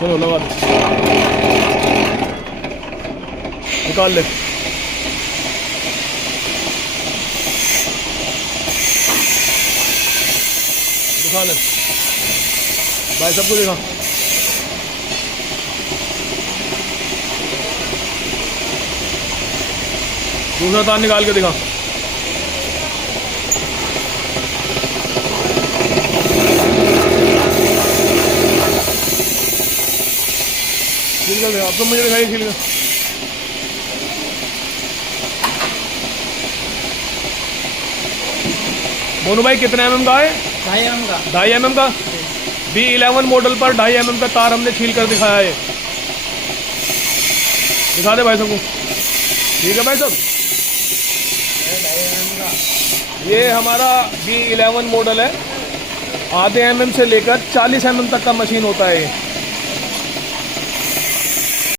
चलो लगा दो, निकाल ले। दिखा ले भाई, सबको दिखा। दूसरा तार निकाल के दिखा। ठीक है, अब तो मुझे दिखाई खिल गया। मोनू भाई कितने mm का है? 2.5 mm का। 2.5 mm का B11 मॉडल पर 2.5 mm का तार हमने छील कर दिखाया है। दिखा दे भाई सबको। ठीक है भाई सब, 2.5 mm का। ये हमारा B11 मॉडल है। आधे mm से लेकर 40 mm तक का मशीन होता है ये।